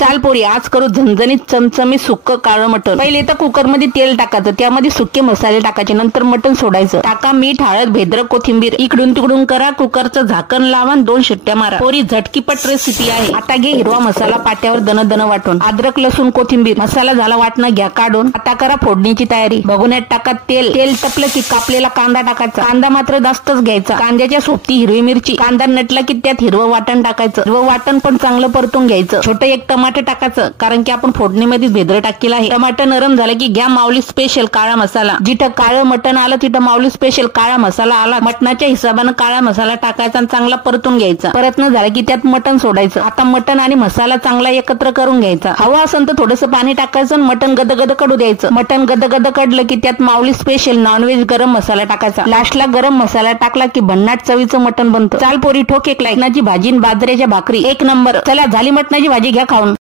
चाल पोरी, आज करू झणझणीत चमचमीत सुक्क काळं मटण। पहिले तर कुकर मध्ये तेल टाकायचं, त्यामध्ये सुके मसाले टाकायचे, नंतर मटण सोडायचं। टाका मीठ, हळद, भेद्रक, कोथिंबीर, इकडून तिकडून करा, कुकरचं झाकण लावा, 2 शिट्ट्या मारा। पोरी झटकीपट रेसिपी आहे। आता घे हिरवा मसाला पाट्यावर दन दन वाटून, अद्रक, लसूण, कोथिंबीर मसाला झाला वाटणं घ्या काढून। आता करा फोडणीची तयारी। भगोन्यात टाका तेल तपलं की कापलेला कांदा टाकायचा, कांदा मात्र जास्तच घ्यायचा। कांद्याच्या सोबती हिरवी मिरची, कांदा नटला की त्यात हिरवं वाटण टाकायचं, हिरवं वाटण पण चांगलं परतून घ्यायचं। छोटं एक टमाटर टाकायचं, कारण की आपण फोडणीमध्ये भेद्र टाकलेला आहे। टमाटर नरम झालं की घ्या माऊली स्पेशल काळा मसाला। जिथं काळं मटण आलं तिथं माऊली स्पेशल काळा मसाला आला। मटणाच्या हिशोबाने काळा मसाला टाकायचा आणि चांगला परतून घ्यायचा। परतणं झालं की त्यात मटण सोडायचं। आता मटण आणि मसाला चांगला एकत्र करून घ्यायचा। हवं असेल तर थोडंसं पाणी टाकायचं आणि मटण गदगद कडू द्यायचं। मटण गदगद कडलं की त्यात माऊली स्पेशल नॉनव्हेज गरम मसाला टाकायचा। लास्टला गरम मसाला टाकला की भन्नाट चवीचं मटण बनतं। चाल पोरी, ठोक एक लाईकनाची भाजी, बाजऱ्याच्या भाकरी एक नंबर। चला, झाली मटणाची भाजी, घ्या खाऊन।